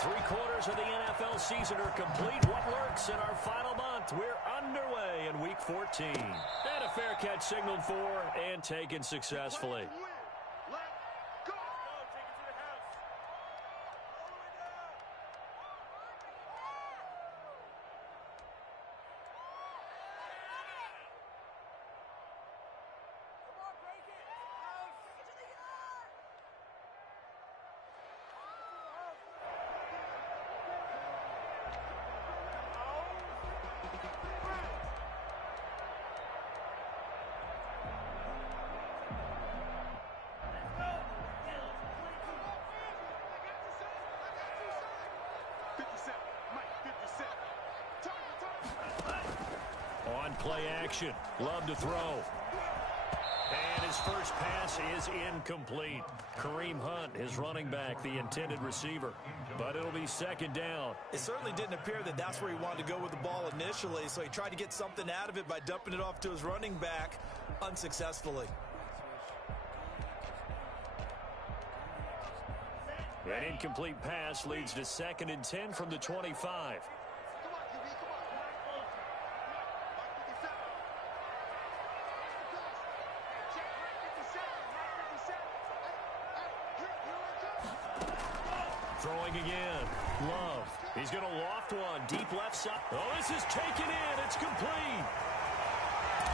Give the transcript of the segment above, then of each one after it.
Three-quarters of the NFL season are complete. What works in our final month? We're underway in Week 14. And a fair catch signaled for and taken successfully. On play action, Love to throw. And his first pass is incomplete. Kareem Hunt, his running back, the intended receiver. But it'll be second down. It certainly didn't appear that that's where he wanted to go with the ball initially, so he tried to get something out of it by dumping it off to his running back unsuccessfully. An incomplete pass leads to 2nd and 10 from the 25. Throwing again. Love. He's going to loft one. Deep left side. Oh, this is taken in. It's complete.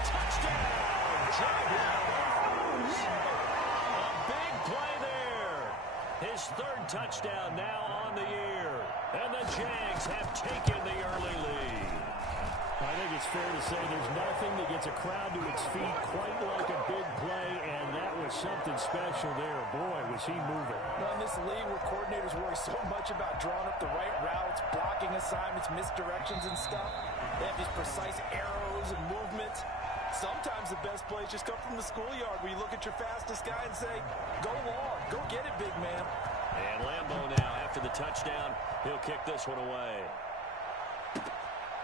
Touchdown. Jaguars. A big play there. His 3rd touchdown now on the year. And the Jags have taken the early lead. I think it's fair to say there's nothing that gets a crowd to its feet quite like a big play, and that was something special there. Boy, was he moving. Well, in this league where coordinators worry so much about drawing up the right routes, blocking assignments, misdirections and stuff, they have these precise arrows and movements. Sometimes the best plays just come from the schoolyard where you look at your fastest guy and say, go long, go get it, big man. And Lambeau now, after the touchdown, he'll kick this one away.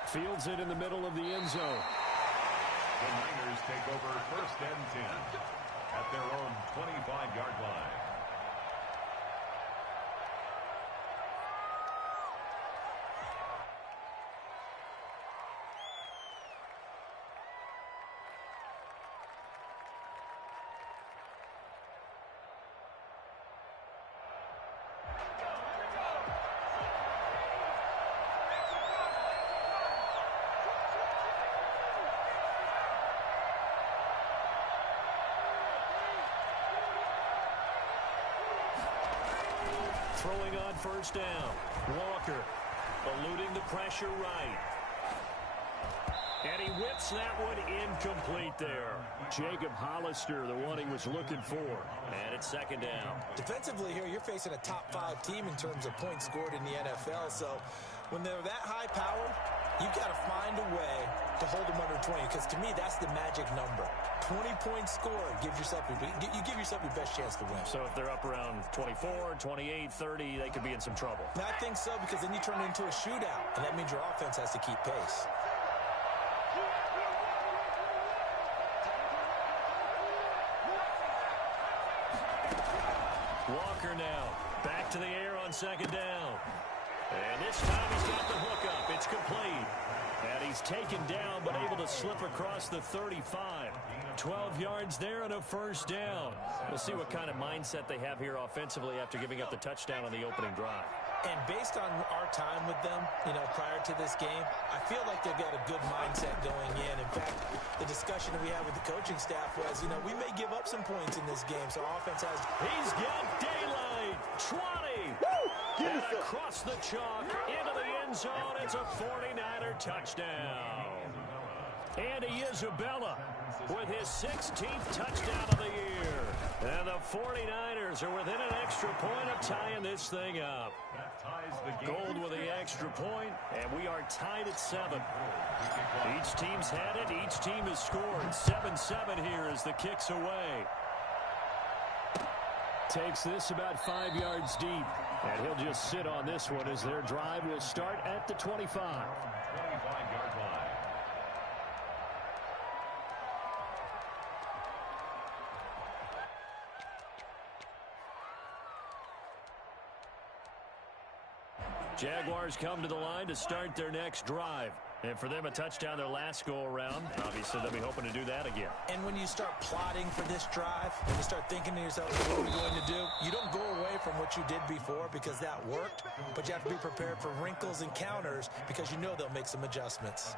Fields it in the middle of the end zone. The Niners take over 1st and 10 at their own 25-yard line. Throwing on 1st down. Walker eluding the pressure right. And he whips that one incomplete there. Jacob Hollister, the one he was looking for. And it's 2nd down. Defensively here, you're facing a top-5 team in terms of points scored in the NFL. So when they're that high powered, you've got to find a way to hold them under 20. Because to me, that's the magic number. 20 points scored gives yourself you give yourself your best chance to win. So if they're up around 24, 28, 30, they could be in some trouble. And I think so, because then you turn it into a shootout, and that means your offense has to keep pace. Walker now back to the air on 2nd down. And this time he's got the hook up. It's complete. And he's taken down but able to slip across the 35. 12 yards there and a 1st down. We'll see what kind of mindset they have here offensively after giving up the touchdown on the opening drive. And based on our time with them, prior to this game, I feel like they've got a good mindset going in. In fact, the discussion that we had with the coaching staff was, we may give up some points in this game, so our offense has... He's got daylight. 20. And across the chalk into the end zone. It's a 49er touchdown. Andy Isabella with his 16th touchdown of the year. And the 49ers are within an extra point of tying this thing up. Gold with the extra point, and we are tied at 7. Each team's had it. Each team has scored. 7-7 here as the kick's away. Takes this about 5 yards deep, and he'll just sit on this one as their drive will start at the 25. 25-yard line. Jaguars come to the line to start their next drive. And for them, a touchdown their last go-around. Obviously, they'll be hoping to do that again. And when you start plotting for this drive, when you start thinking to yourself, what are we going to do? You don't go away from what you did before because that worked, but you have to be prepared for wrinkles and counters because you know they'll make some adjustments.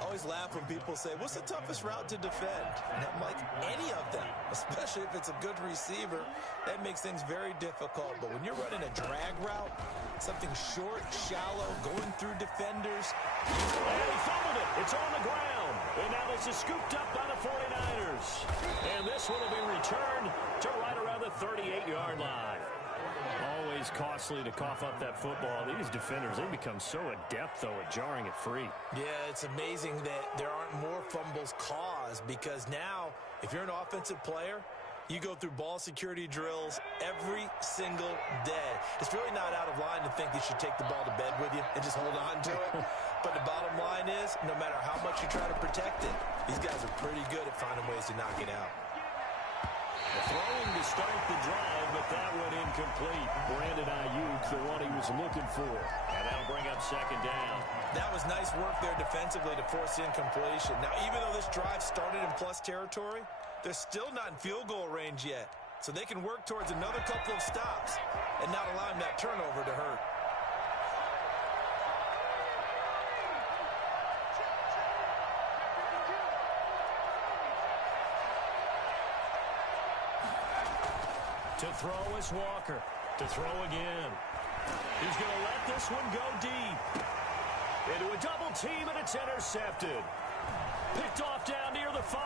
I always laugh when people say, what's the toughest route to defend? And I'm like, any of them, especially if it's a good receiver. That makes things very difficult. But when you're running a drag route, something short, shallow, going through defenders. And he fumbled it. It's on the ground. And now this is scooped up by the 49ers. And this one will be returned to right around the 38-yard line. Always costly to cough up that football. These defenders, they become so adept, though, at jarring it free. Yeah, it's amazing that there aren't more fumbles caused because now, if you're an offensive player, you go through ball security drills every single day. It's really not out of line to think you should take the ball to bed with you and just hold on to it. But the bottom line is, no matter how much you try to protect it, these guys are pretty good at finding ways to knock it out. Throwing to start the drive, but that went incomplete. Brandon Ayuk, the one he was looking for. And that'll bring up second down. That was nice work there defensively to force incompletion. Now, even though this drive started in plus territory, they're still not in field goal range yet. So they can work towards another couple of stops and not allowing that turnover to hurt. To throw is Walker. To throw again. He's going to let this one go deep. Into a double team, and it's intercepted. Picked off down near the 5.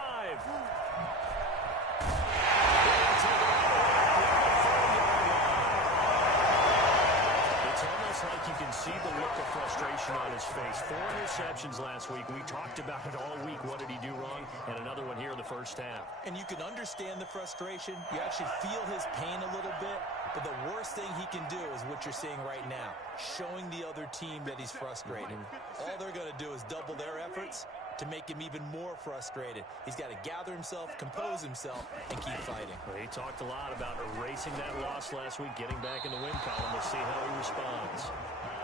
It's almost like you can see the look of frustration on his face. 4 interceptions last week. We talked about it all week. What did he do wrong? And another one here in the first half. And you can understand the frustration. You actually feel his pain a little bit. But the worst thing he can do is what you're seeing right now, showing the other team that he's frustrated. All they're going to do is double their efforts to make him even more frustrated. He's got to gather himself, compose himself, and keep fighting. Well, he talked a lot about erasing that loss last week, getting back in the win column. We'll see how he responds.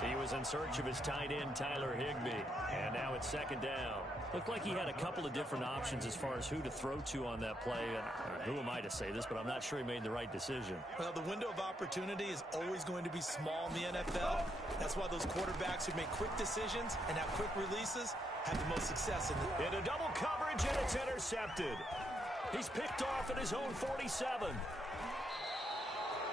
He was in search of his tight end, Tyler Higbee. And now it's second down. Looked like he had a couple of different options as far as who to throw to on that play. And who am I to say this, but I'm not sure he made the right decision. Well, the window of opportunity is always going to be small in the NFL. That's why those quarterbacks who make quick decisions and have quick releases have the most success in the... Into double coverage, and it's intercepted. He's picked off at his own 47.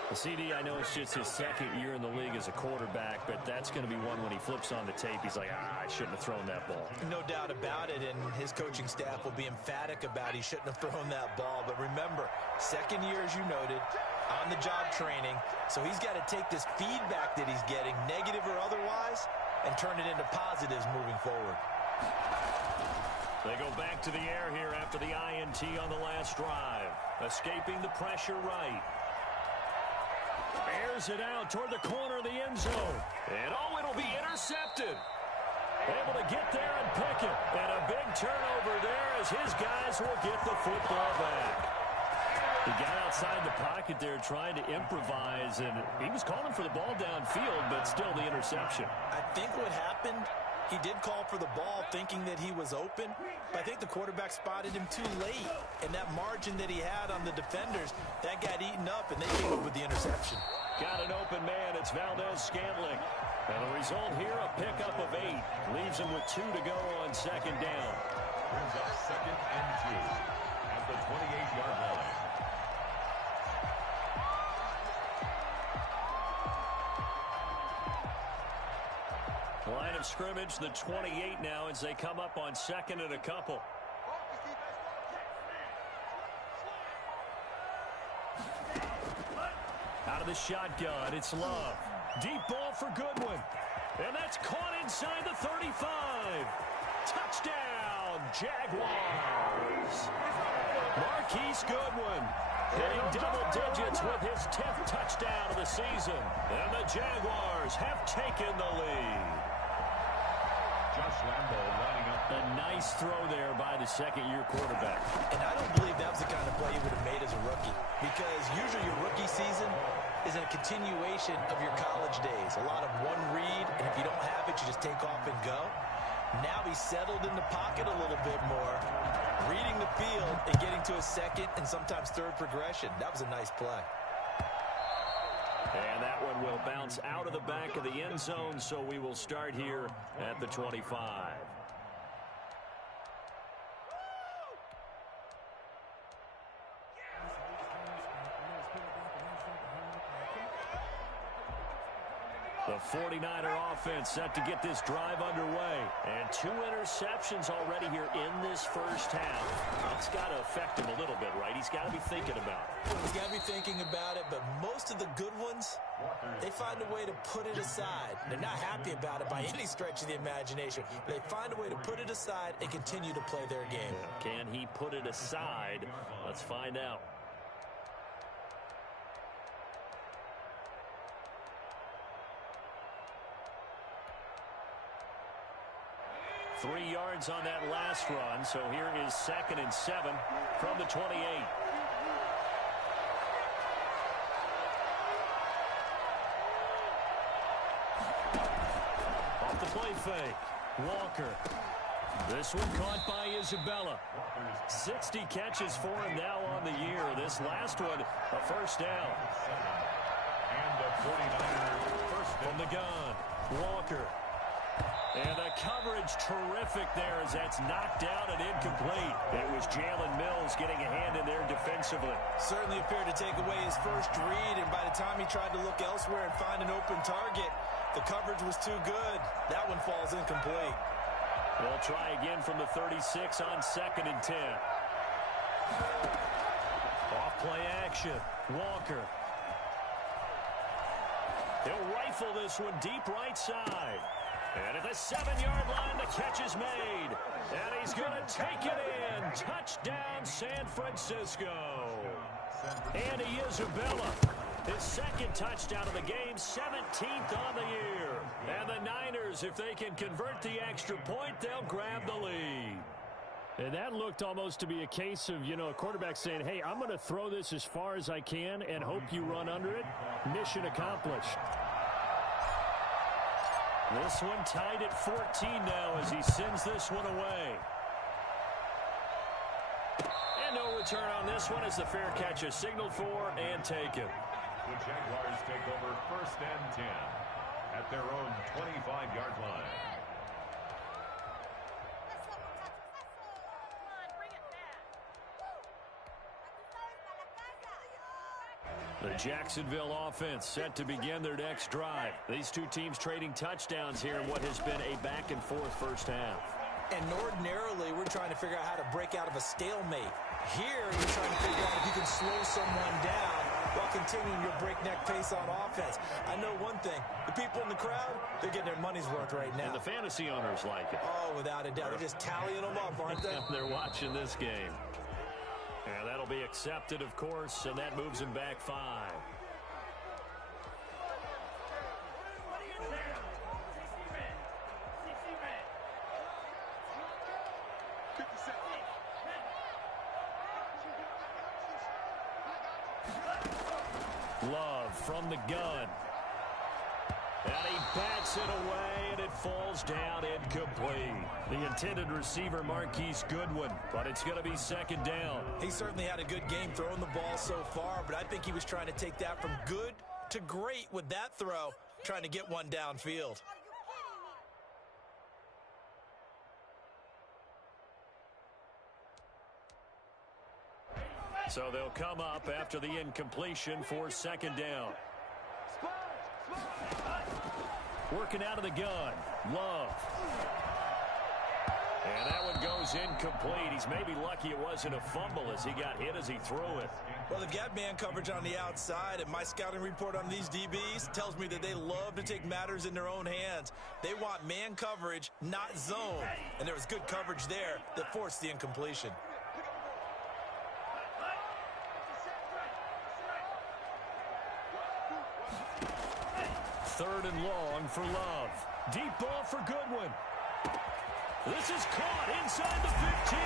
The CD, I know it's just his second year in the league as a quarterback, but that's going to be one when he flips on the tape. He's like, I shouldn't have thrown that ball. No doubt about it, and his coaching staff will be emphatic about he shouldn't have thrown that ball. But remember, second year, as you noted, on-the-job training, so he's got to take this feedback that he's getting, negative or otherwise, and turn it into positives moving forward. They go back to the air here after the INT on the last drive. Escaping the pressure right. Airs it out toward the corner of the end zone. And it'll be intercepted. Able to get there and pick it. And a big turnover there as his guys will get the football back. He got outside the pocket there trying to improvise, and he was calling for the ball downfield, but still the interception. I think what happened, he did call for the ball thinking that he was open, but I think the quarterback spotted him too late. And that margin that he had on the defenders, that got eaten up, and they came up with the interception. Got an open man. It's Valdez-Scantling. And the result here, a pickup of 8. Leaves him with 2 to go on second down. Brings up 2nd and 2 at the 28-yard line. Line of scrimmage, the 28 now as they come up on 2nd and a couple. Out of the shotgun, it's Love. Deep ball for Goodwin. And that's caught inside the 35. Touchdown, Jaguars. Marquise Goodwin hitting double digits with his 10th touchdown of the season. And the Jaguars have taken the lead. Josh Lambo lining up. A nice throw there by the second-year quarterback. And I don't believe that was the kind of play he would have made as a rookie, because usually your rookie season is a continuation of your college days. plays. A lot of one read, and if you don't have it, you just take off and go. Now he's settled in the pocket a little bit more, reading the field and getting to a second and sometimes third progression. That was a nice play. And that one will bounce out of the back of the end zone, so we will start here at the 25. The 49er offense set to get this drive underway. And 2 interceptions already here in this first half. That's got to affect him a little bit, right? He's got to be thinking about it. He's got to be thinking about it, but most of the good ones, they find a way to put it aside. They're not happy about it by any stretch of the imagination. They find a way to put it aside and continue to play their game. Can he put it aside? Let's find out. 3 yards on that last run, so here is 2nd and 7 from the 28. Off the play fake, Walker. This one caught by Isabella. 60 catches for him now on the year. This last one, a first down. And the 49ers first from the gun, Walker. And the coverage terrific there as that's knocked down and incomplete. It was Jalen Mills getting a hand in there defensively. Certainly appeared to take away his first read, and by the time he tried to look elsewhere and find an open target, the coverage was too good. That one falls incomplete. They'll try again from the 36 on 2nd and 10. Off play action, Walker. He'll rifle this one deep right side. And at the 7-yard line, the catch is made. And he's going to take it in. Touchdown, San Francisco. And Isabella, his 2nd touchdown of the game, 17th on the year. And the Niners, if they can convert the extra point, they'll grab the lead. And that looked almost to be a case of, a quarterback saying, hey, I'm going to throw this as far as I can and hope you run under it. Mission accomplished. This one tied at 14 now as he sends this one away. And no return on this one as the fair catch is signaled for and taken. The Jaguars take over 1st and 10 at their own 25-yard line. The Jacksonville offense set to begin their next drive. These two teams trading touchdowns here in what has been a back-and-forth first half. And ordinarily, we're trying to figure out how to break out of a stalemate. Here, you're trying to figure out if you can slow someone down while continuing your breakneck pace on offense. I know one thing. The people in the crowd, they're getting their money's worth right now. And the fantasy owners like it. Oh, without a doubt. They're just tallying them up, aren't they? They're watching this game. And that'll be accepted, of course, and that moves him back 5. Love from the gun. And he bats it away, and it falls down incomplete. The intended receiver, Marquise Goodwin, but it's going to be 2nd down. He certainly had a good game throwing the ball so far, but I think he was trying to take that from good to great with that throw, trying to get one downfield. So they'll come up after the incompletion for 2nd down. Working out of the gun, Love. And that one goes incomplete. He's maybe lucky it wasn't a fumble as he got hit as he threw it. Well, they've got man coverage on the outside, and my scouting report on these DBs tells me that they love to take matters in their own hands. They want man coverage, not zone. And there was good coverage there that forced the incompletion. 3rd and long for Love. Deep ball for Goodwin. This is caught inside the 15.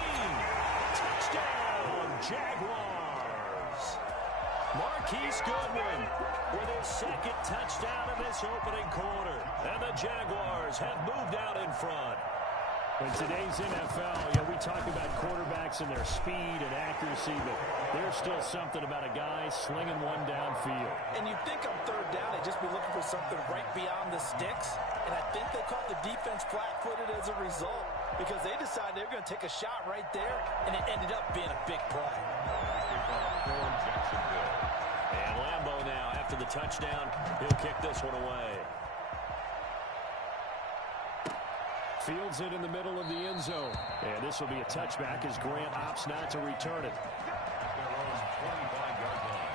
Touchdown, Jaguars. Marquise Goodwin with his second touchdown of this opening quarter. And the Jaguars have moved out in front. In today's NFL, we talk about quarterbacks and their speed and accuracy, but there's still something about a guy slinging one downfield. And you think on third down, they'd just be looking for something right beyond the sticks. And I think they caught the defense flat-footed as a result because they decided they were going to take a shot right there, and it ended up being a big play. And Lambeau now, after the touchdown, he'll kick this one away. Fields it in the middle of the end zone. And this will be a touchback as Grant opts not to return it. Their own 25-yard line.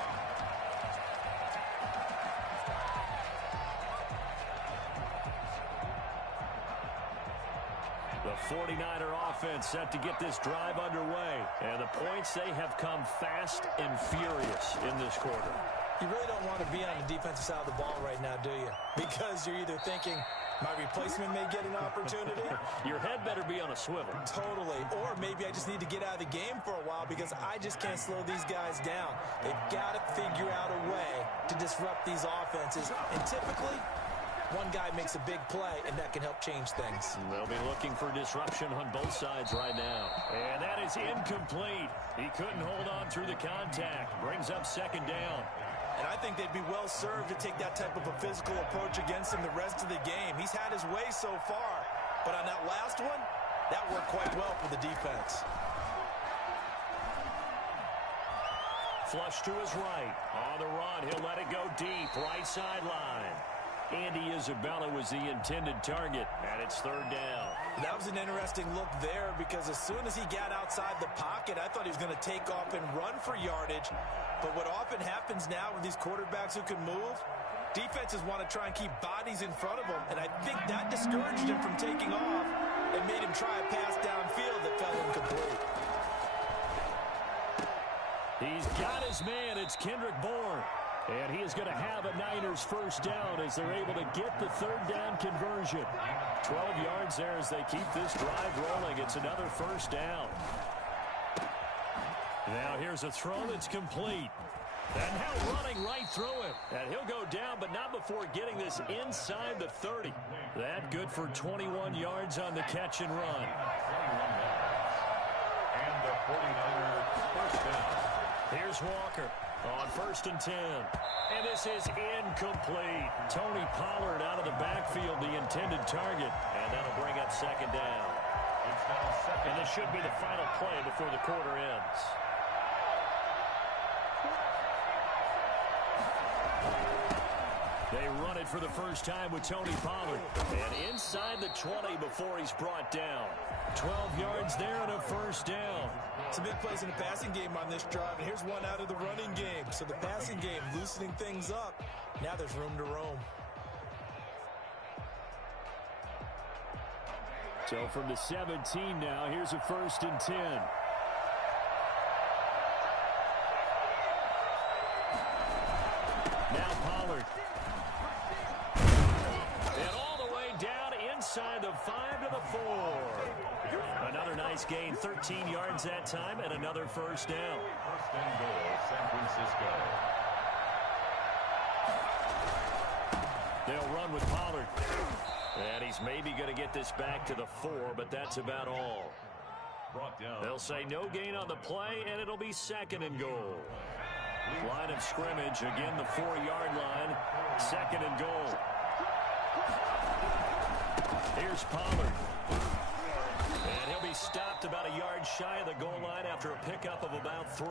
The 49er offense set to get this drive underway. And the points, they have come fast and furious in this quarter. You really don't want to be on the defensive side of the ball right now, do you? Because you're either thinking, my replacement may get an opportunity. Your head better be on a swivel. Totally. Or maybe I just need to get out of the game for a while because I just can't slow these guys down. They've got to figure out a way to disrupt these offenses. And typically, one guy makes a big play, and that can help change things. They'll be looking for disruption on both sides right now. And that is incomplete. He couldn't hold on through the contact. Brings up second down. And I think they'd be well served to take that type of a physical approach against him the rest of the game. He's had his way so far, but on that last one, that worked quite well for the defense. Flush to his right. On the run, he'll let it go deep. Right sideline. Andy Isabella was the intended target, and it's third down. That was an interesting look there because as soon as he got outside the pocket, I thought he was going to take off and run for yardage. But what often happens now with these quarterbacks who can move, defenses want to try and keep bodies in front of them, and I think that discouraged him from taking off and made him try a pass downfield that fell incomplete. He's got his man. It's Kendrick Bourne. And he is going to have a Niners first down as they're able to get the third down conversion. 12 yards there as they keep this drive rolling. It's another first down. Now here's a throw that's complete. And now running right through it. And he'll go down, but not before getting this inside the 30. That good for 21 yards on the catch and run. And the 49ers first down. Here's Walker on 1st and 10. And this is incomplete. Tony Pollard out of the backfield, the intended target. And that'll bring up second down. It's now second. And this should be the final play before the quarter ends. They run it for the first time with Tony Pollard. And inside the 20 before he's brought down. 12 yards there and a first down. Some big plays in the passing game on this drive, and here's one out of the running game. So the passing game loosening things up. Now there's room to roam. So from the 17 now, here's a 1st and 10. Now Pollard. And all the way down inside the 5 to the 4. Another nice gain, 13 yards that time, and another first down. First and goal, San Francisco. They'll run with Pollard. And he's maybe going to get this back to the 4, but that's about all. Brought down. They'll say no gain on the play, and it'll be 2nd and goal. Line of scrimmage, again the 4-yard line. 2nd and goal. Here's Pollard. And he'll be stopped about a yard shy of the goal line after a pickup of about 3.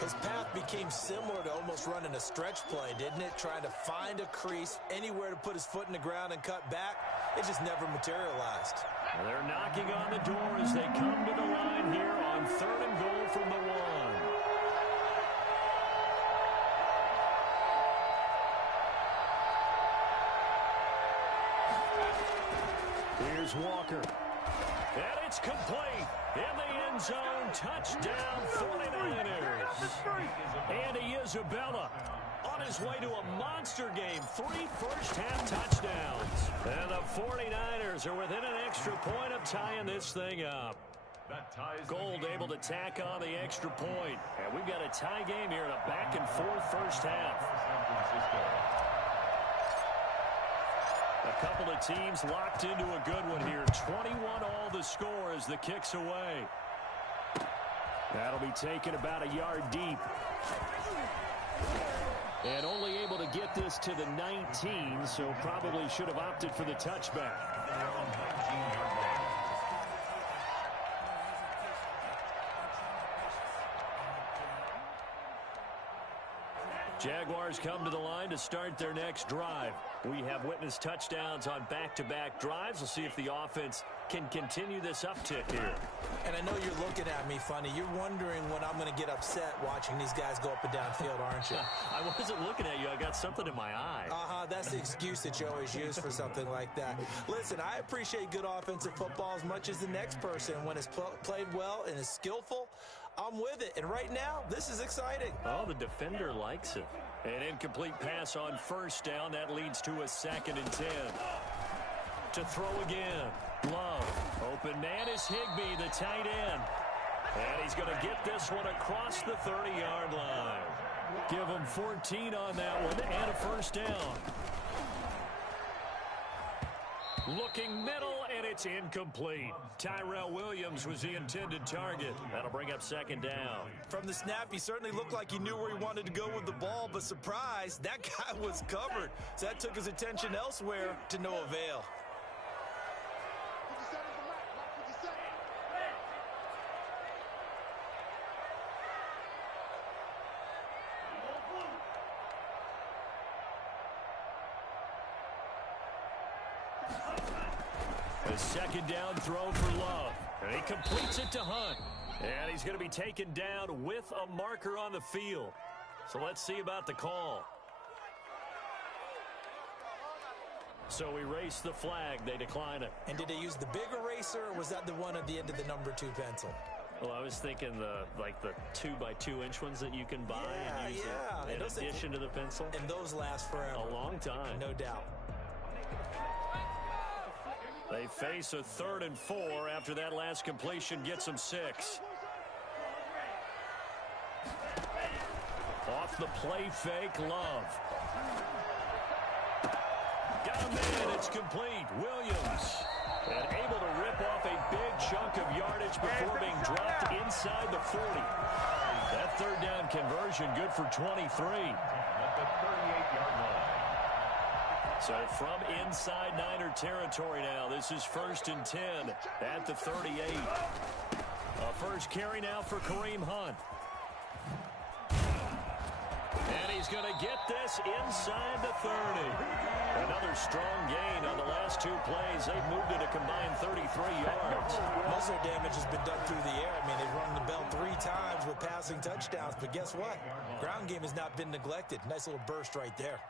His path became similar to almost running a stretch play, didn't it? Trying to find a crease, anywhere to put his foot in the ground and cut back. It just never materialized. They're knocking on the door as they come to the line here on 3rd and goal from the 1. Here's Walker. And it's complete. In the end zone, touchdown 49ers. Andy Isabella on his way to a monster game. 3 first-half touchdowns. And the 49ers are within an extra point of tying this thing up. That ties the Gold game. able to tack on the extra point. And we've got a tie game here in a back-and-forth first half. San Francisco. A couple of teams locked into a good one here. 21 all the score as the kick's away. That'll be taken about a yard deep. And only able to get this to the 19, so probably should have opted for the touchback. Jaguars come to the line to start their next drive. We have witnessed touchdowns on back-to-back drives. We'll see if the offense can continue this uptick here. And I know you're looking at me funny. You're wondering when I'm going to get upset watching these guys go up and down field, aren't you? I wasn't looking at you. I got something in my eye. That's the excuse that you always use for something like that. Listen, I appreciate good offensive football as much as the next person. When it's played well and is skillful, I'm with it. And right now, this is exciting. Oh, the defender likes it. An incomplete pass on first down. That leads to a 2nd and 10. To throw again. Love. Open man is Higbee, the tight end. And he's going to get this one across the 30-yard line. Give him 14 on that one and a first down. Looking middle, and it's incomplete. Tyrell Williams was the intended target. That'll bring up 2nd down. From the snap, he certainly looked like he knew where he wanted to go with the ball, but surprise, that guy was covered. So that took his attention elsewhere to no avail. A 2nd down throw for Love. And he completes it to Hunt. And he's going to be taken down with a marker on the field. So let's see about the call. So we race the flag. They decline it. And did they use the big eraser, or was that the one at the end of the number 2 pencil? Well, I was thinking the 2x2-inch ones that you can buy and use in addition to the pencil. And those last forever. A long time. No doubt. They face a 3rd and 4 after that last completion gets them 6. Off the play fake, Love. Got him in. It's complete. Williams. And able to rip off a big chunk of yardage before being dropped inside the 40. That 3rd down conversion good for 23. At the 38-yard line. So from inside Niner territory now, this is 1st and 10 at the 38. A first carry now for Kareem Hunt. And he's going to get this inside the 30. Another strong gain on the last 2 plays. They've moved it a combined 33 yards. Most of their damage has been done through the air. I mean, they've rung the bell 3 times with passing touchdowns. But guess what? Ground game has not been neglected. Nice little burst right there.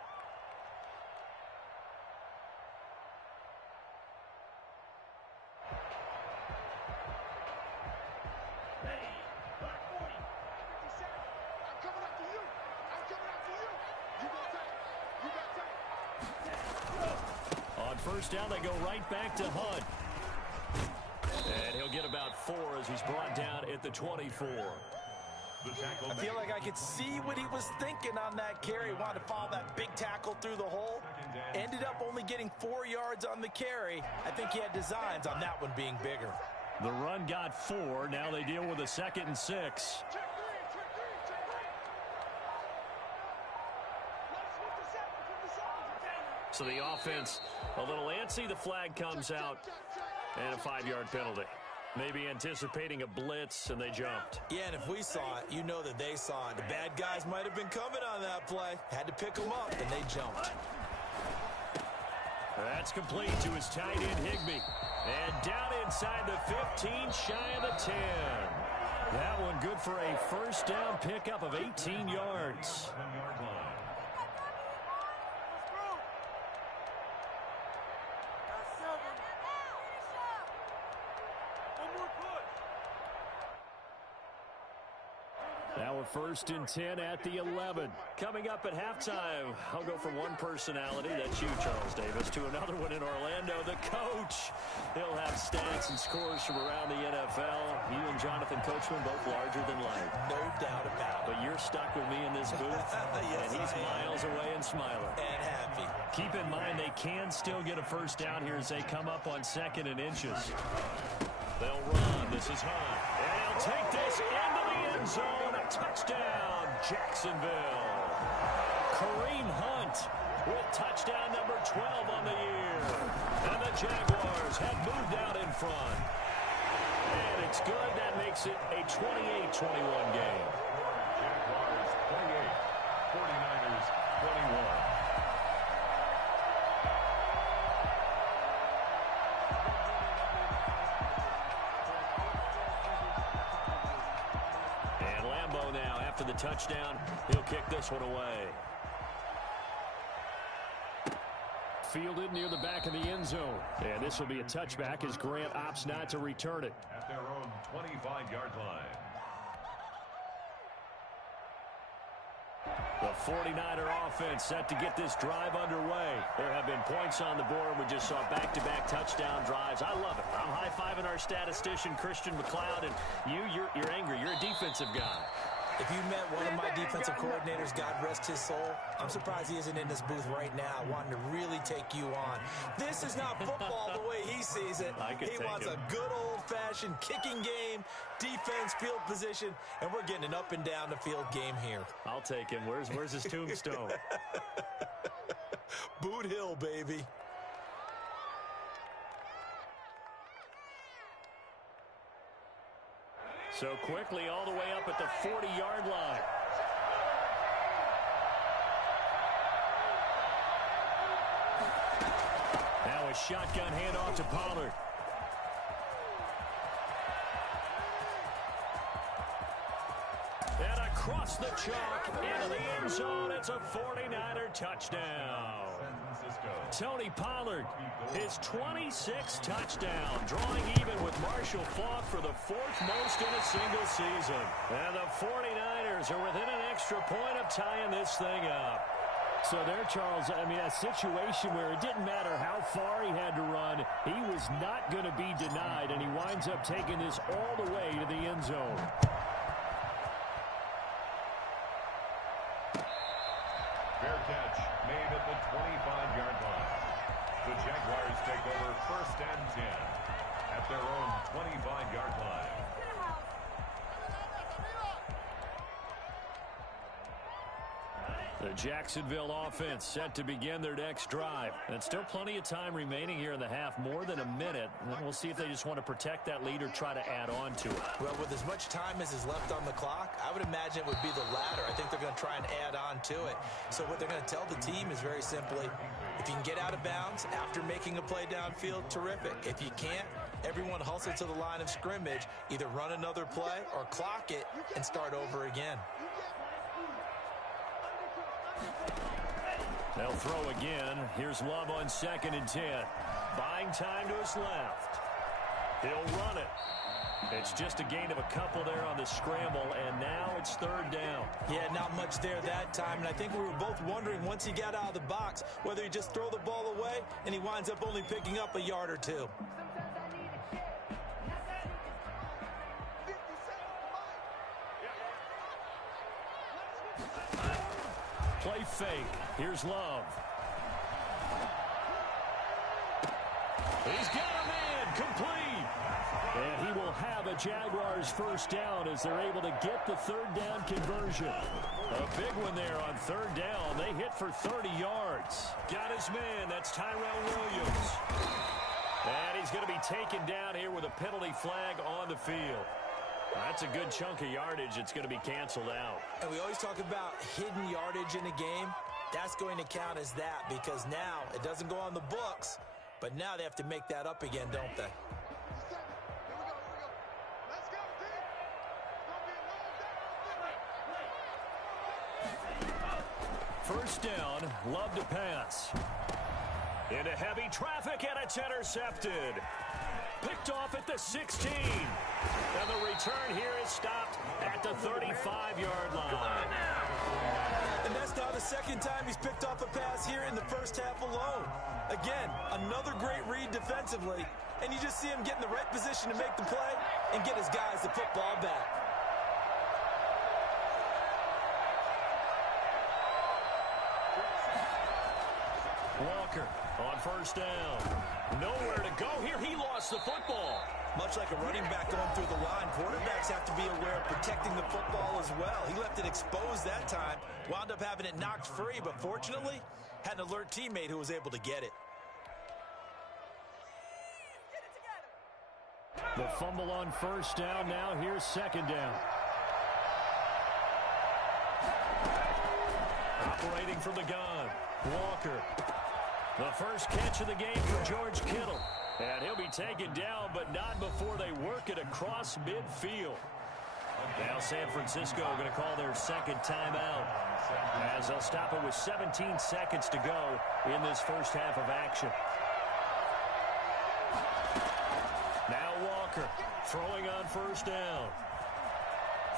First down, they go right back to Hunt. And he'll get about 4 as he's brought down at the 24. I feel like I could see what he was thinking on that carry. Wanted to follow that big tackle through the hole. Ended up only getting 4 yards on the carry. I think he had designs on that one being bigger. The run got 4. Now they deal with a 2nd and 6. So the offense a little antsy. The flag comes out and a 5-yard penalty. Maybe anticipating a blitz, and they jumped. Yeah, and if we saw it, you know that they saw it. The bad guys might have been coming on that play. Had to pick them up, and they jumped. That's complete to his tight end, Higbee. And down inside the 15, shy of the 10. That one good for a first down pickup of 18 yards. Now a 1st and 10 at the 11. Coming up at halftime, I'll go from one personality, that's you, Charles Davis, to another one in Orlando, the coach. He'll have stats and scores from around the NFL. You and Jonathan Coachman both larger than life. No doubt about it. But you're stuck with me in this booth, Yes, and he's miles away and smiling. And happy. Keep in mind they can still get a first down here as they come up on 2nd and inches. They'll run. This is Hunt. And he'll take this into the end zone. A touchdown, Jacksonville. Kareem Hunt with touchdown number 12 on the year. And the Jaguars have moved out in front. And it's good. That makes it a 28-21 game. Jaguars 28, 49ers 21. After the touchdown, he'll kick this one away. Fielded near the back of the end zone. And this will be a touchback as Grant opts not to return it. At their own 25-yard line. The 49er offense set to get this drive underway. There have been points on the board. We just saw back-to-back touchdown drives. I love it. I'm high-fiving our statistician, Christian McLeod, and you're angry. You're a defensive guy. If you met one of my defensive coordinators, God rest his soul, I'm surprised he isn't in this booth right now wanting to really take you on. This is not football the way he sees it. He wants a good old-fashioned kicking game, defense, field position, and we're getting an up-and-down the field game here. I'll take him. Where's his tombstone? Boot Hill, baby. So quickly all the way up at the 40-yard line. Now a shotgun handoff to Pollard. And across the chalk into the end zone. It's a 49er touchdown. Tony Pollard, his 26th touchdown, drawing even with Marshall Faulk for the 4th most in a single season. And the 49ers are within an extra point of tying this thing up. So there, Charles, I mean, a situation where it didn't matter how far he had to run, he was not going to be denied, and he winds up taking this all the way to the end zone. Fair catch made at the 25-yard line. The Jaguars take over 1st and 10 at their own 25-yard line. The Jacksonville offense set to begin their next drive. And still plenty of time remaining here in the half, more than a minute. And we'll see if they just want to protect that lead or try to add on to it. Well, with as much time as is left on the clock, I would imagine it would be the latter. I think they're going to try and add on to it. So what they're going to tell the team is very simply, if you can get out of bounds after making a play downfield, terrific. If you can't, everyone hustle to the line of scrimmage, either run another play or clock it and start over again. They'll throw again. Here's Love on 2nd and 10. Buying time to his left. He'll run it. It's just a gain of a couple there on the scramble, and now it's 3rd down. Yeah, not much there that time, and I think we were both wondering once he got out of the box whether he just throw the ball away, and he winds up only picking up a yard or two. Play fake. Here's Love. He's got a man complete. And he will have a Jaguars 1st down as they're able to get the 3rd down conversion. A big one there on 3rd down. They hit for 30 yards. Got his man. That's Tyrell Williams. And he's going to be taken down here with a penalty flag on the field. That's a good chunk of yardage. It's going to be canceled out. And we always talk about hidden yardage in a game. That's going to count as that because now it doesn't go on the books, but now they have to make that up again, don't they? First down, Love to pass. Into heavy traffic, and it's intercepted. Picked off at the 16. And the return here is stopped at the 35-yard line. And that's now the second time he's picked off a pass here in the first half alone. Again, another great read defensively, and you just see him get in the right position to make the play and get his guys the football back. Walker on first down. Nowhere to go here. He lost the football. Much like a running back going through the line, quarterbacks have to be aware of protecting the football as well. He left it exposed that time, wound up having it knocked free, but fortunately, had an alert teammate who was able to get it. The fumble on first down. Now here's second down. Operating from the gun, Walker. The first catch of the game for George Kittle. And he'll be taken down, but not before they work it across midfield. Now San Francisco going to call their second timeout, as they'll stop it with 17 seconds to go in this first half of action. Now Walker throwing on first down.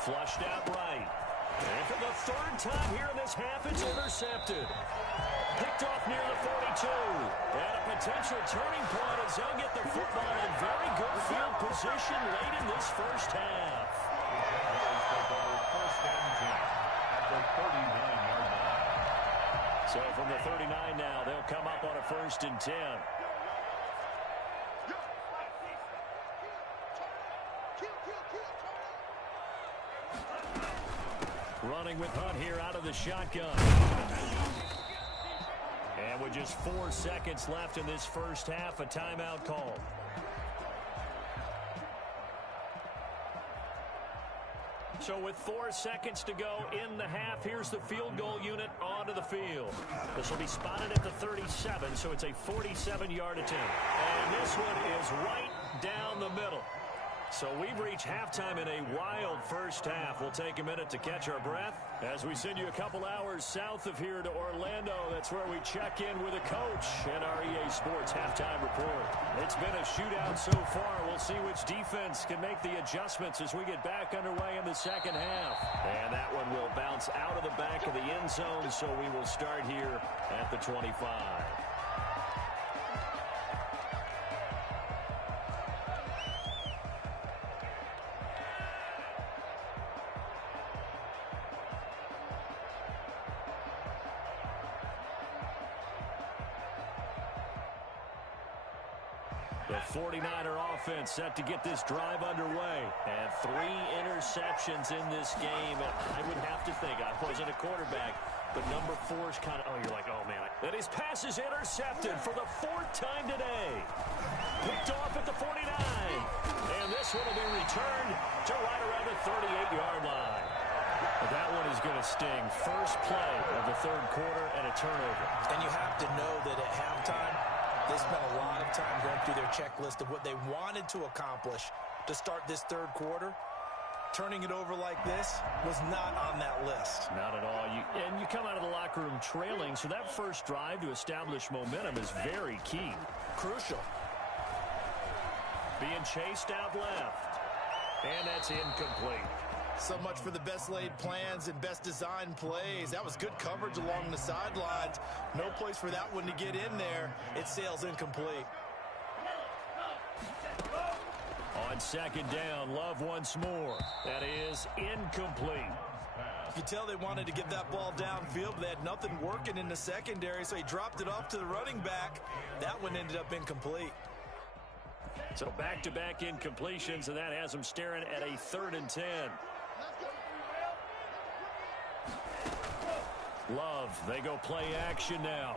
Flushed out right. And for the third time here in this half, it's intercepted. Picked off near the 42. And a potential turning point as they'll get the football in very good field position late in this first half. First and 10 at the 39-yard line. So from the 39 now, they'll come up on a first and 10. Running with Hunt here out of the shotgun. And with just 4 seconds left in this first half, a timeout call. So with 4 seconds to go in the half, here's the field goal unit onto the field. This will be spotted at the 37, so it's a 47-yard attempt. And this one is right down the middle. So we've reached halftime in a wild first half. We'll take a minute to catch our breath as we send you a couple hours south of here to Orlando. That's where we check in with a coach and our EA Sports halftime report. It's been a shootout so far. We'll see which defense can make the adjustments as we get back underway in the second half. And that one will bounce out of the back of the end zone, so we will start here at the 25. The 49er offense set to get this drive underway. And 3 interceptions in this game. And I would have to think, I wasn't a quarterback, but number 4 is kind of, you're like, oh, man. And his pass is intercepted for the 4th time today. Picked off at the 49. And this one will be returned to right around the 38-yard line. But that one is going to sting. First play of the third quarter and a turnover. And you have to know that at halftime, they spent a lot of time going through their checklist of what they wanted to accomplish to start this third quarter. Turning it over like this was not on that list. Not at all. And you come out of the locker room trailing, so that first drive to establish momentum is very key. Crucial. Being chased out left. And that's incomplete. So much for the best laid plans and best designed plays. That was good coverage along the sidelines. No place for that one to get in there. It sails incomplete. On second down, Love once more. That is incomplete. You could tell they wanted to get that ball downfield, but they had nothing working in the secondary, so he dropped it off to the running back. That one ended up incomplete. So back-to-back incompletions, and that has them staring at a 3rd and 10. Love, they go play action now.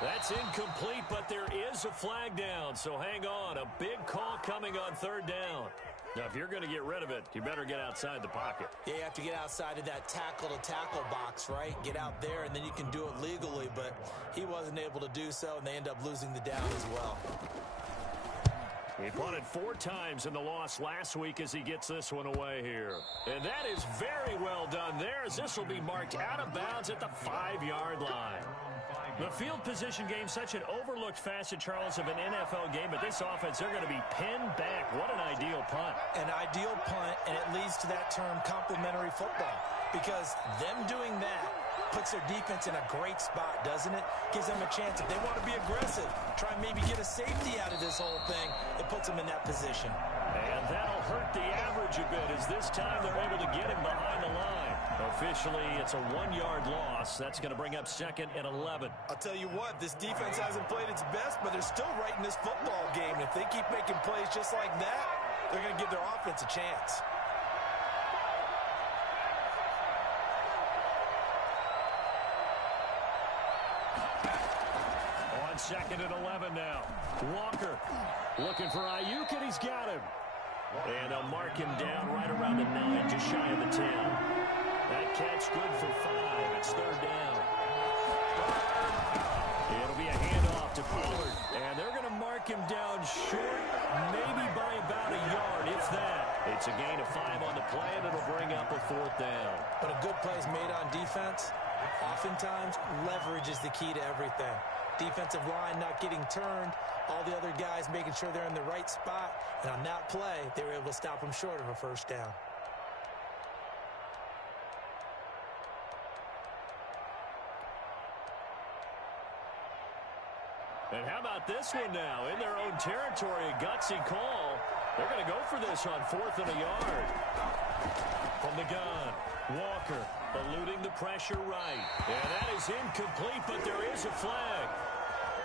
That's incomplete, but there is a flag down, so hang on. A big call coming on 3rd down. Now, if you're going to get rid of it, you better get outside the pocket. Yeah, you have to get outside of that tackle-to-tackle box, right? Get out there, and then you can do it legally, but he wasn't able to do so, and they end up losing the down as well. He punted 4 times in the loss last week as he gets this one away here. And that is very well done there, as this will be marked out of bounds at the 5-yard line. The field position game, such an overlooked facet, Charles, of an NFL game, but this offense, they're going to be pinned back. What an ideal punt. An ideal punt, and it leads to that term complementary football, because them doing that puts their defense in a great spot, doesn't it? Gives them a chance. If they want to be aggressive, try and maybe get a safety out of this whole thing, it puts them in that position. And that'll hurt the average a bit, as this time they're able to get him behind the line. Officially, it's a 1-yard loss. That's going to bring up 2nd and 11. I'll tell you what, this defense hasn't played its best, but they're still right in this football game. If they keep making plays just like that, they're going to give their offense a chance. On 2nd and 11 now. Walker looking for Ayuk, and he's got him. And they'll mark him down right around the 9, just shy of the 10. That catch good for 5. It's 3rd down. It'll be a handoff to Pollard. And they're going to mark him down short, maybe by about a yard, if that. It's a gain of 5 on the play, and it'll bring up a 4th down. But a good play is made on defense. Oftentimes, leverage is the key to everything. Defensive line not getting turned, all the other guys making sure they're in the right spot, and on that play, they were able to stop them short of a 1st down. And how about this one now? In their own territory, a gutsy call. They're going to go for this on 4th and a yard. From the gun, Walker eluding the pressure right. And that is incomplete, but there is a flag.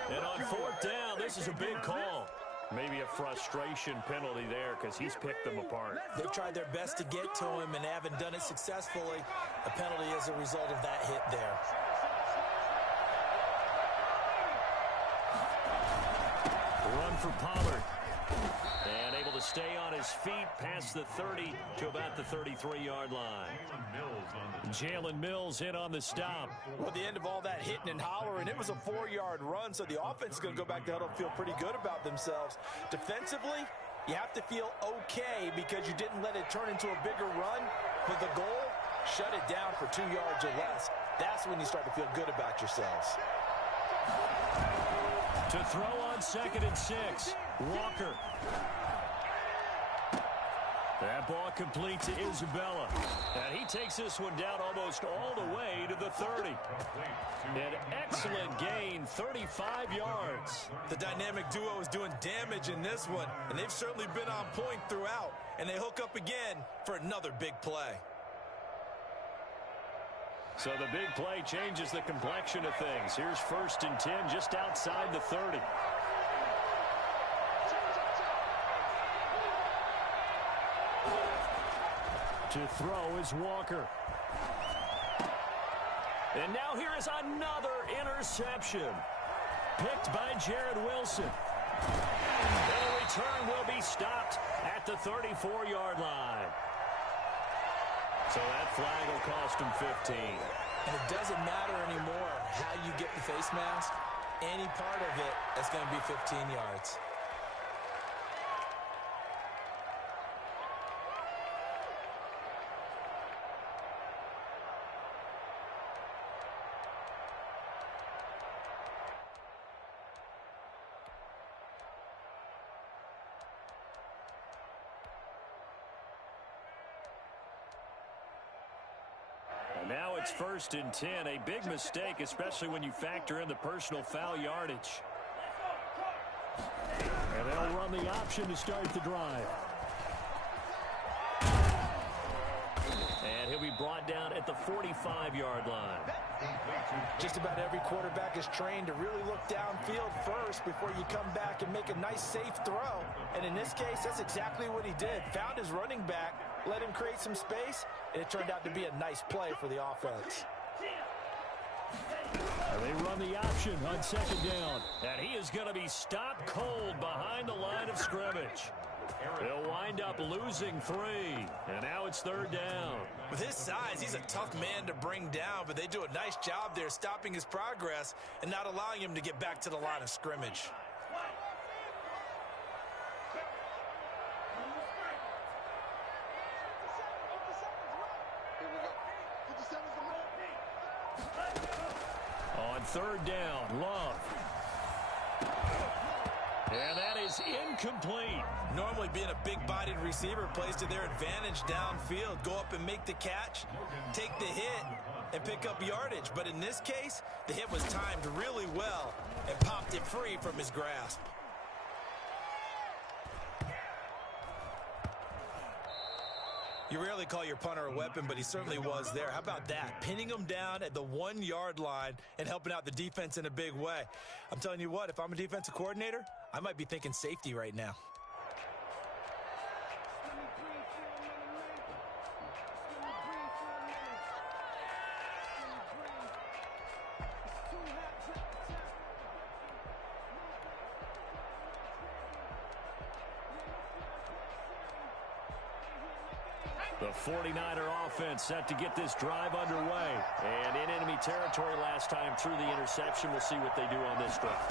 And on 4th down, this is a big call. Maybe a frustration penalty there because he's picked them apart. They've tried their best to get to him and haven't done it successfully. A penalty as a result of that hit there. Run for Pollard. And able to stay on his feet past the 30 to about the 33-yard line. Jalen Mills in on the stop. Well, the end of all that hitting and hollering, it was a 4-yard run, so the offense is going to go back to huddle and feel pretty good about themselves. Defensively, you have to feel okay because you didn't let it turn into a bigger run. But the goal, shut it down for 2 yards or less. That's when you start to feel good about yourselves. To throw on 2nd and 6, Walker. That ball complete to Isabella. And he takes this one down almost all the way to the 30. An excellent gain, 35 yards. The dynamic duo is doing damage in this one, and they've certainly been on point throughout. And they hook up again for another big play. So the big play changes the complexion of things. Here's 1st and 10 just outside the 30. To throw is Walker. And now here is another interception. Picked by Jared Wilson. The return will be stopped at the 34-yard line. So that flag will cost him 15. And it doesn't matter anymore how you get the face mask. Any part of it, that's going to be 15 yards. Now it's 1st and 10. A big mistake, especially when you factor in the personal foul yardage. And they'll run the option to start the drive. And he'll be brought down at the 45-yard line. Just about every quarterback is trained to really look downfield first before you come back and make a nice, safe throw. And in this case, that's exactly what he did. Found his running back, let him create some space, and it turned out to be a nice play for the offense. And they run the option on 2nd down. And he is going to be stopped cold behind the line of scrimmage. They'll wind up losing 3. And now it's 3rd down. With his size, he's a tough man to bring down, but they do a nice job there stopping his progress and not allowing him to get back to the line of scrimmage. third down. Love. And that is incomplete. Normally being a big-bodied receiver plays to their advantage downfield. Go up and make the catch, take the hit, and pick up yardage. But in this case, the hit was timed really well and popped it free from his grasp. You rarely call your punter a weapon, but he certainly was there. How about that? Pinning him down at the 1-yard line and helping out the defense in a big way. I'm telling you what, if I'm a defensive coordinator, I might be thinking safety right now. The 49er offense set to get this drive underway. And in enemy territory last time through the interception. We'll see what they do on this drive.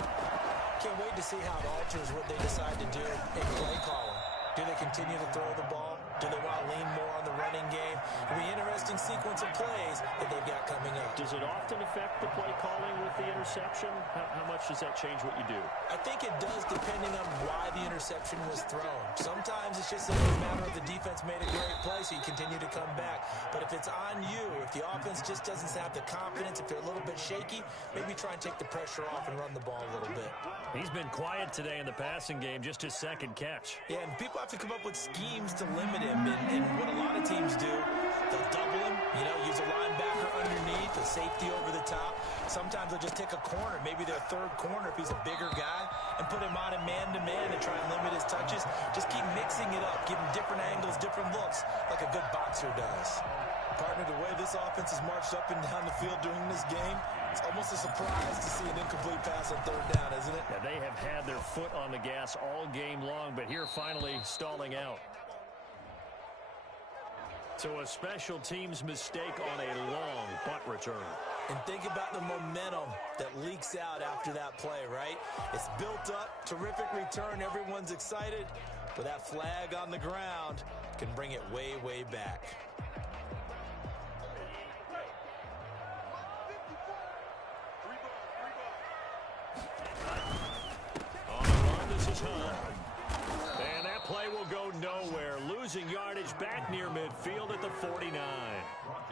Can't wait to see how it alters what they decide to do in play calling. Do they continue to throw the ball? Do they want to lean more on the running game? It'll be an interesting sequence of plays that they've got coming up. Does it often affect the play calling with the interception? How much does that change what you do? I think it does depending on why the interception was thrown. Sometimes it's just a matter of the defense made a great play, so you continue to come back. But if it's on you, if the offense just doesn't have the confidence, if they're a little bit shaky, maybe try and take the pressure off and run the ball a little bit. He's been quiet today in the passing game, just his second catch. Yeah, and people have to come up with schemes to limit him. And what a lot of teams do, they'll double him, use a linebacker underneath, a safety over the top. Sometimes they'll just take a corner, maybe their third corner if he's a bigger guy, and put him on a man-to-man and try and limit his touches. Just keep mixing it up, give him different angles, different looks, like a good boxer does. Partner, the way this offense has marched up and down the field during this game, it's almost a surprise to see an incomplete pass on third down, isn't it? Yeah, they have had their foot on the gas all game long, but here finally stalling out. So a special teams mistake on a long punt return. And think about the momentum that leaks out after that play, right? It's built up, terrific return, everyone's excited, but that flag on the ground can bring it way, way back. On the run, this is Hunt. And that play will go nowhere. Losing yardage back near midfield at the 49.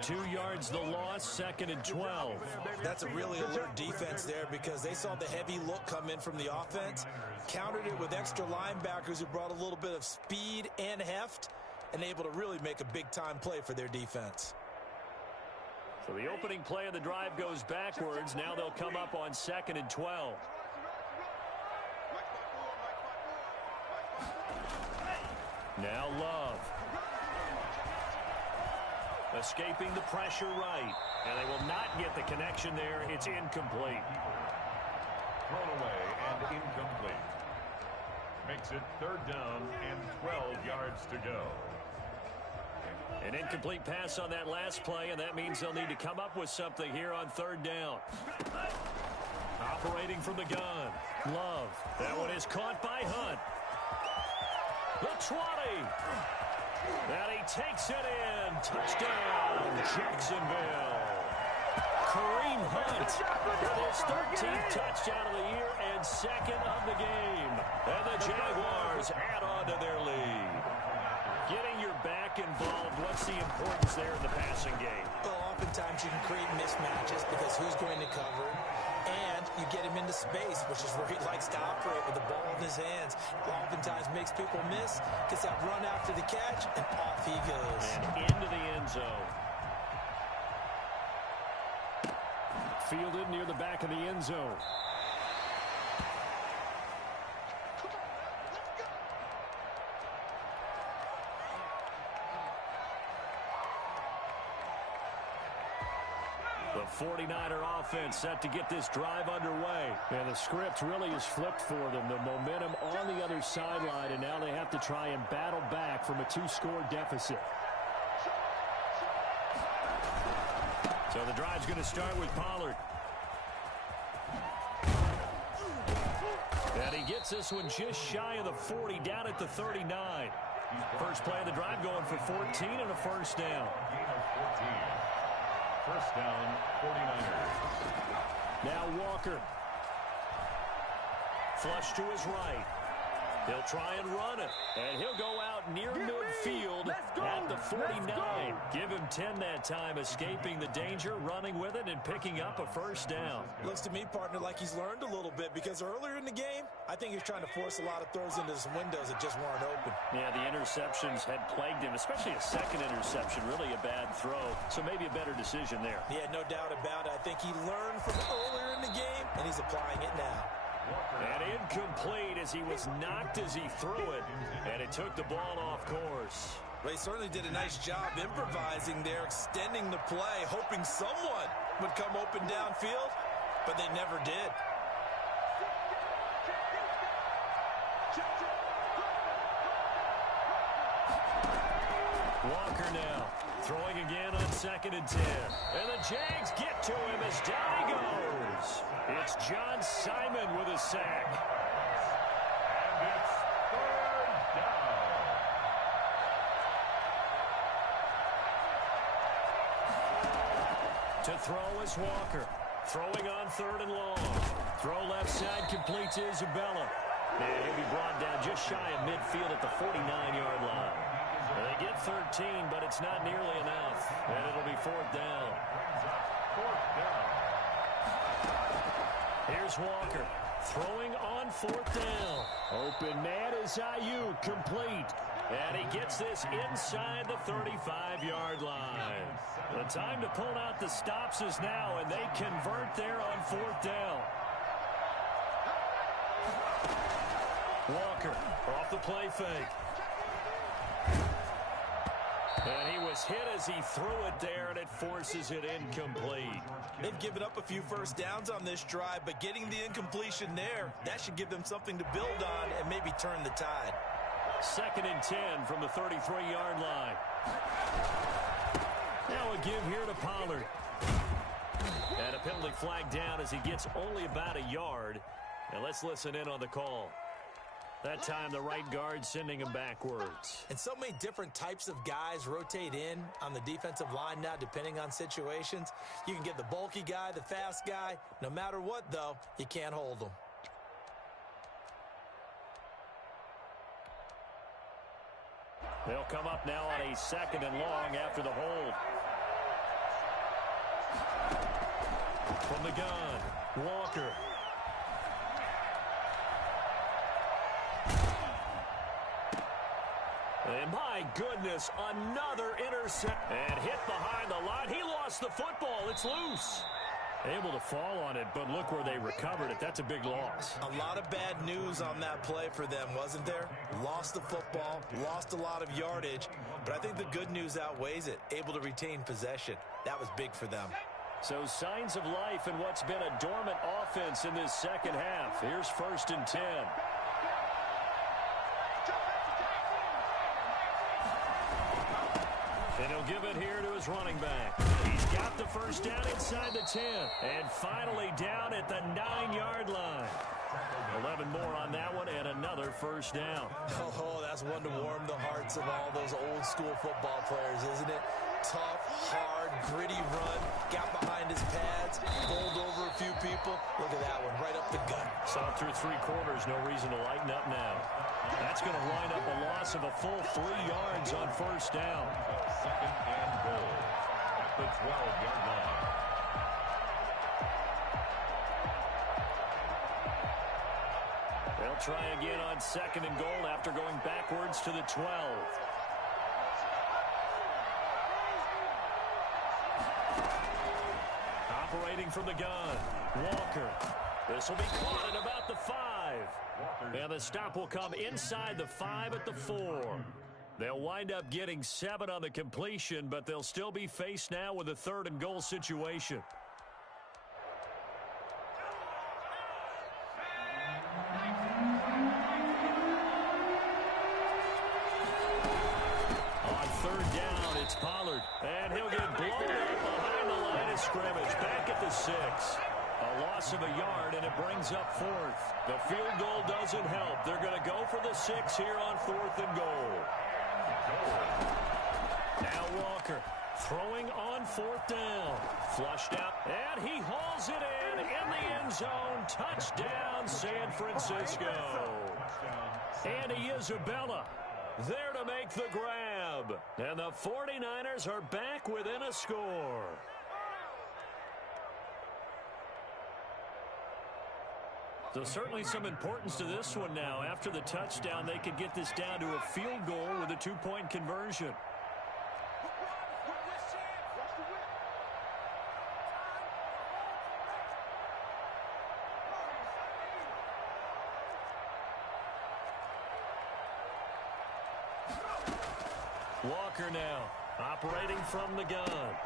2 yards the loss, 2nd and 12. That's a really alert defense there because they saw the heavy look come in from the offense, countered it with extra linebackers who brought a little bit of speed and heft, and able to really make a big-time play for their defense. So the opening play of the drive goes backwards. Now they'll come up on 2nd and 12. Now Love. Escaping the pressure right. And they will not get the connection there. It's incomplete. Thrown away and incomplete. Makes it 3rd down and 12 yards to go. An incomplete pass on that last play, and that means they'll need to come up with something here on 3rd down. Operating from the gun. Love. That one is caught by Hunt. The 20. And he takes it in. Touchdown, Jacksonville. Kareem Hunt with his 13th touchdown of the year and 2nd of the game. And the Jaguars add on to their lead. Getting your back involved, what's the importance there in the passing game? Well, oftentimes you can create mismatches because who's going to cover, and you get him into space, which is where he likes to operate with the ball in his hands. Oftentimes makes people miss, gets that run after the catch, and off he goes. And into the end zone. Fielded near the back of the end zone. The 49er offense set to get this drive underway. And the script really is flipped for them. The momentum on the other sideline, and now they have to try and battle back from a 2-score deficit. So the drive's going to start with Pollard. And he gets this one just shy of the 40, down at the 39. First play of the drive going for 14 and a first down. Gain of 14. First down, 49ers. Now Walker. Flush to his right. He'll try and run it, and he'll go out near midfield at the 49. Give him 10 that time, escaping the danger, running with it, and picking up a first down. Looks to me, partner, like he's learned a little bit, because earlier in the game, I think he was trying to force a lot of throws into some windows that just weren't open. Yeah, the interceptions had plagued him, especially a second interception, really a bad throw, so maybe a better decision there. Yeah, no doubt about it. I think he learned from earlier in the game, and he's applying it now. And incomplete as he was knocked as he threw it, and it took the ball off course. Well, he certainly did a nice job improvising there, extending the play, hoping someone would come open downfield, but they never did. Walker now, throwing again on 2nd and 10. And the Jags get to him as down he goes. It's John Simon with a sack. And it's 3rd down. To throw is Walker. Throwing on 3rd and long. Throw left side complete to Isabella. And he'll be brought down just shy of midfield at the 49-yard line. They get 13, but it's not nearly enough. And it'll be 4th down. 4th down. Here's Walker throwing on 4th down. Open man is Ayuk, complete. And he gets this inside the 35-yard line. The time to pull out the stops is now, and they convert there on 4th down. Walker off the play fake. And he was hit as he threw it there, and it forces it incomplete. They've given up a few first downs on this drive, but getting the incompletion there, that should give them something to build on and maybe turn the tide. 2nd and 10 from the 33-yard line. Now a give here to Pollard. And a penalty flag down as he gets only about a yard. And let's listen in on the call. That time the right guard sending him backwards. And so many different types of guys rotate in on the defensive line now, depending on situations. You can get the bulky guy, the fast guy. No matter what, though, you can't hold them. They'll come up now on a 2nd and long after the hold. From the gun, Walker. And my goodness, another intercept. And hit behind the line. He lost the football. It's loose. Able to fall on it, but look where they recovered it. That's a big loss. A lot of bad news on that play for them, wasn't there? Lost the football, lost a lot of yardage, but I think the good news outweighs it. Able to retain possession. That was big for them. So signs of life in what's been a dormant offense in this second half. Here's 1st and 10. And he'll give it here to his running back. He's got the first down inside the 10. And finally down at the 9-yard line. 11 more on that one and another first down. Oh, that's one to warm the hearts of all those old school football players, isn't it? Tough, hard, gritty run. Got behind his pads, bowled over a few people. Look at that one, right up the gut. Saw through 3 quarters, no reason to lighten up now. That's going to wind up a loss of a full 3 yards on first down. 2nd and goal at the 12-yard line. They'll try again on 2nd and goal after going backwards to the 12. Operating from the gun, Walker. This will be caught at about the 5. And the stop will come inside the 5 at the 4. They'll wind up getting 7 on the completion, but they'll still be faced now with a 3rd and goal situation. On 3rd down, it's Pollard. And he'll get blown up behind the line of scrimmage. Back at the 6. A loss of a yard, and it brings up 4th. The field goal doesn't help. They're going to go for the 6 here on 4th and goal. Now Walker Throwing on 4th down. Flushed out, and he hauls it in the end zone. Touchdown, San Francisco. Andy Isabella there to make the grab. And the 49ers are back within a score. So certainly some importance to this one now. After the touchdown, they could get this down to a field goal with a 2-point conversion. Walker now, operating from the gun.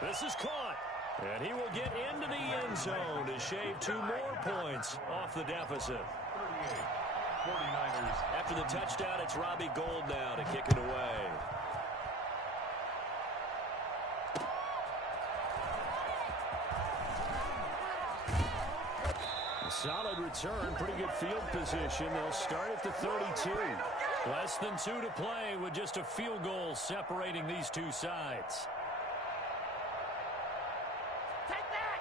This is caught, and he will get into the end zone to shave 2 more points off the deficit. 49ers. After the touchdown, it's Robbie Gould now to kick it away. A solid return, pretty good field position. They'll start at the 32. Less than 2 to play with just a field goal separating these two sides. Take that!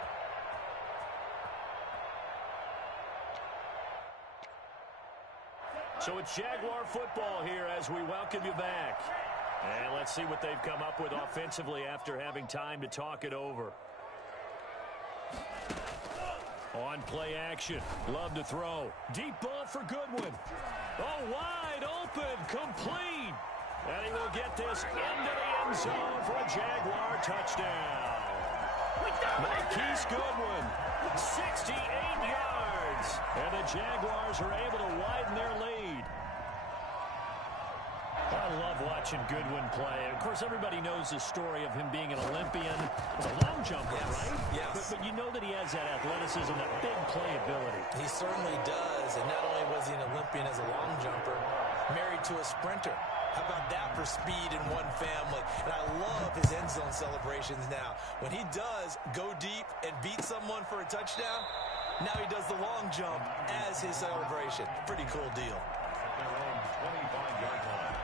So it's Jaguar football here as we welcome you back. And let's see what they've come up with offensively after having time to talk it over. On play action. Love to throw. Deep ball for Goodwin. Oh, wide open. Complete. And he will get this into the end zone for a Jaguar touchdown. Marquise Goodwin, 68 yards. And the Jaguars are able to widen their lead. I love watching Goodwin play. Of course, everybody knows the story of him being an Olympian. He's a long jumper, right? Yes. But you know that he has that athleticism, that big playability. He certainly does. And not only was he an Olympian as a long jumper, married to a sprinter. How about that for speed in one family? And I love his end zone celebrations now. When he does go deep and beat someone for a touchdown, now he does the long jump as his celebration. Pretty cool deal. At their own 25-yard line.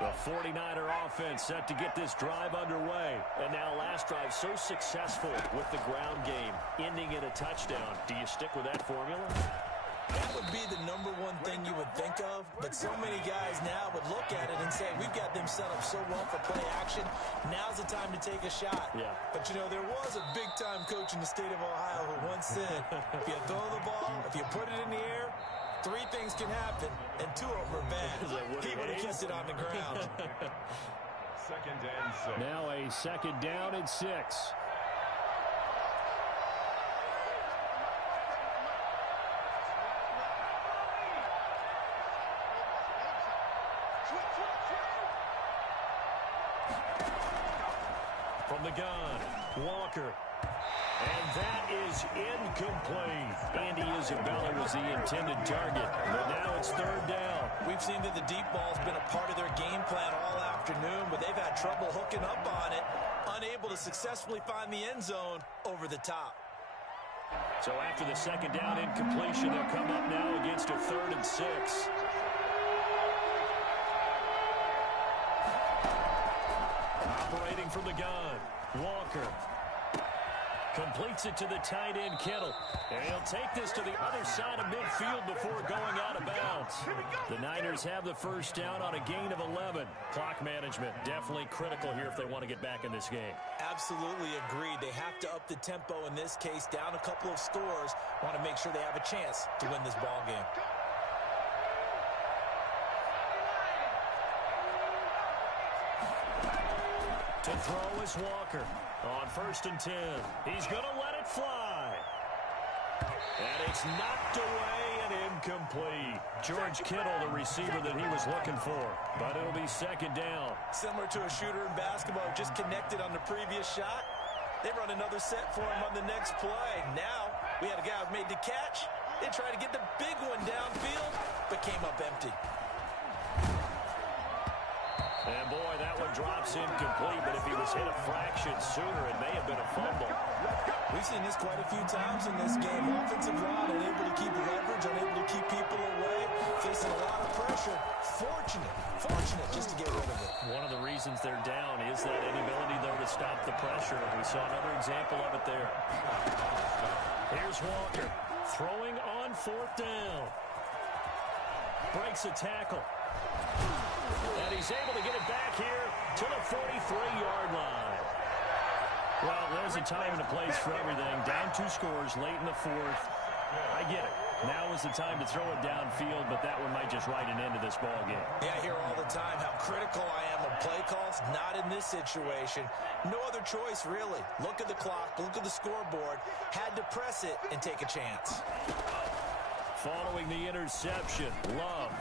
The 49er offense set to get this drive underway. And now last drive so successful with the ground game, ending in a touchdown. Do you stick with that formula? That would be the number one thing you would think of, but so many guys now would look at it and say, we've got them set up so well for play action, now's the time to take a shot. Yeah. But, you know, there was a big-time coach in the state of Ohio who once said, if you throw the ball, if you put it in the air, 3 things can happen, and 2 of them are bad. He would have kept it on the ground. 2nd and 6. Now a 2nd down and 6. From the gun, Walker. And that is incomplete. Andy Isabella was the intended target. But now it's 3rd down. We've seen that the deep ball's been a part of their game plan all afternoon, but they've had trouble hooking up on it, unable to successfully find the end zone over the top. So after the 2nd down incompletion, they'll come up now against a 3rd and 6. Operating from the gun, Walker. Completes it to the tight end, Kittle. And he'll take this to the other side of midfield before going out of bounds. The Niners have the 1st down on a gain of 11. Clock management definitely critical here if they want to get back in this game. Absolutely agreed. They have to up the tempo in this case, down a couple of scores. Want to make sure they have a chance to win this ball game. To throw is Walker on 1st and 10. He's going to let it fly. And it's knocked away and incomplete. George Kittle, the receiver that he was looking for. But it'll be 2nd down. Similar to a shooter in basketball who just connected on the previous shot. They run another set for him on the next play. Now, we had a guy who made the catch. They tried to get the big one downfield, but came up empty. And boy, that one drops incomplete, but if he was hit a fraction sooner, it may have been a fumble. We've seen this quite a few times in this game. Offensive line unable to keep leverage, unable to keep people away, facing a lot of pressure. Fortunate just to get rid of it. One of the reasons they're down is that inability, though, to stop the pressure. We saw another example of it there. Here's Walker throwing on 4th down. Breaks a tackle. And he's able to get it back here to the 43-yard line. Well, there's a time and a place for everything. Down 2 scores late in the 4th. I get it. Now is the time to throw it downfield, but that one might just write an end to this ball game. Yeah, I hear all the time how critical I am of play calls. Not in this situation. No other choice, really. Look at the clock. Look at the scoreboard. Had to press it and take a chance. Following the interception, Love.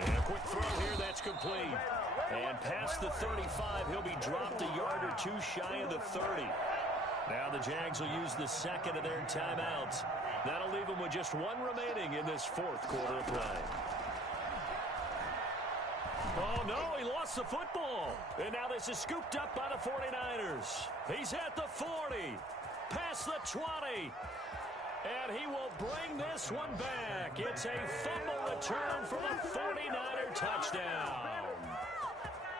And a quick throw here, that's complete. And past the 35, he'll be dropped a yard or 2 shy of the 30. Now the Jags will use the second of their timeouts. That'll leave them with just 1 remaining in this 4th quarter of play. Oh, no, he lost the football. And now this is scooped up by the 49ers. He's at the 40, past the 20. And he will bring this one back. It's a fumble return for the 49er touchdown.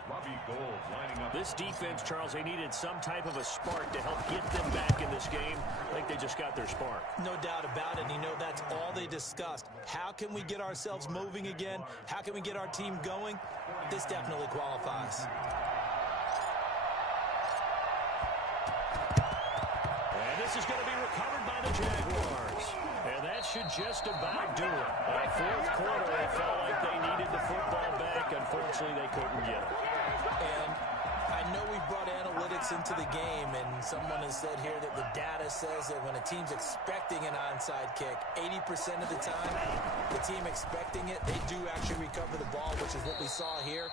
Robbie Gould lining up. This defense, Charles, they needed some type of a spark to help get them back in this game. I think they just got their spark. No doubt about it. And you know, that's all they discussed. How can we get ourselves moving again? How can we get our team going? This definitely qualifies. And this is going to be recovered by the Jaguars. And that should just about do it. By 4th quarter, they felt like they needed the football back. Unfortunately, they couldn't get it. And I know we brought analytics into the game, and someone has said here that the data says that when a team's expecting an onside kick, 80% of the time, the team expecting it, they do actually recover the ball, which is what we saw here.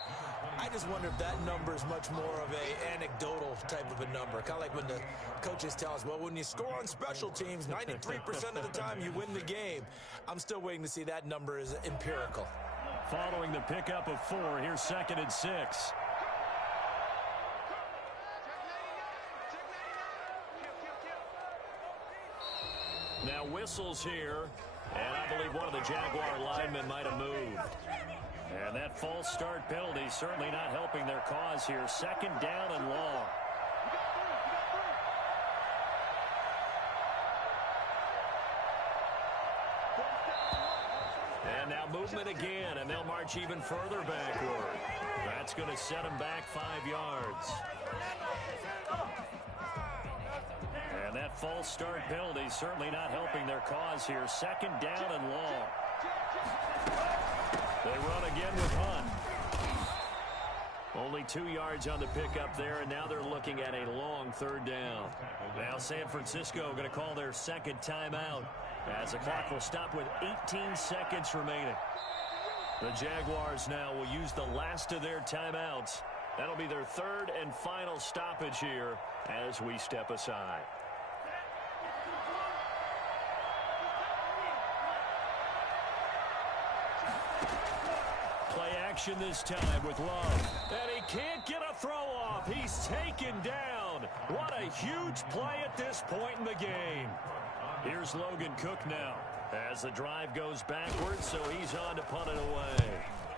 I just wonder if that number is much more of a anecdotal type of a number. Kind of like when the coaches tell us, well, when you score on special teams, 93% of the time you win the game. I'm still waiting to see that number is empirical. Following the pickup of 4, here's 2nd and 6. Now whistles here, and I believe one of the Jaguar linemen might have moved. And that false start penalty certainly not helping their cause here. 2nd down and long. And now movement again, and they'll march even further backward. That's going to set them back 5 yards. And that false start penalty certainly not helping their cause here. 2nd down and long. They run again with Hunt. Only 2 yards on the pickup there, and now they're looking at a long 3rd down. Now San Francisco going to call their 2nd timeout as the clock will stop with 18 seconds remaining. The Jaguars now will use the last of their timeouts. That'll be their 3rd and final stoppage here as we step aside. Play action this time with Love. And he can't get a throw off. He's taken down. What a huge play at this point in the game. Here's Logan Cook now as the drive goes backwards, so he's on to punt it away.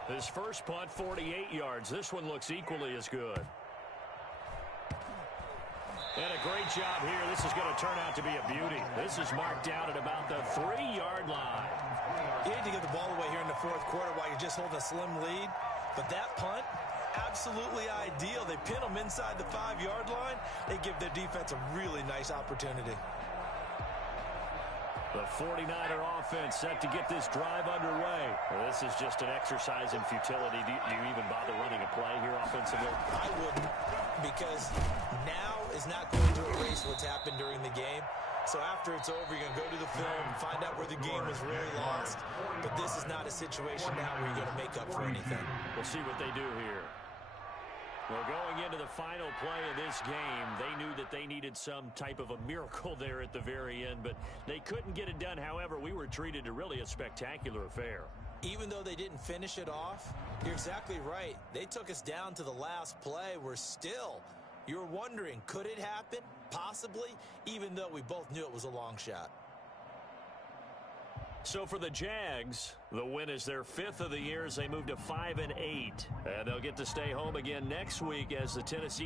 His first punt, 48 yards. This one looks equally as good. And a great job here. This is going to turn out to be a beauty. This is marked down at about the 3-yard line. You need to get the ball away here in the 4th quarter while you're just holding a slim lead. But that punt, absolutely ideal. They pin them inside the 5-yard line. They give their defense a really nice opportunity. The 49er offense set to get this drive underway. Well, this is just an exercise in futility. Do you even bother running a play here offensively? I wouldn't, because now is not going to erase what's happened during the game. So after it's over, you're going to go to the film and find out where the game was really lost. But this is not a situation now where you're going to make up for anything. We'll see what they do here. Well, going into the final play of this game, they knew that they needed some type of a miracle there at the very end, but they couldn't get it done. However, we were treated to really a spectacular affair. Even though they didn't finish it off, you're exactly right. They took us down to the last play. You're wondering, could it happen? Possibly, even though we both knew it was a long shot. So for the Jags, the win is their 5th of the year as they move to 5-8. And they'll get to stay home again next week as the Tennessee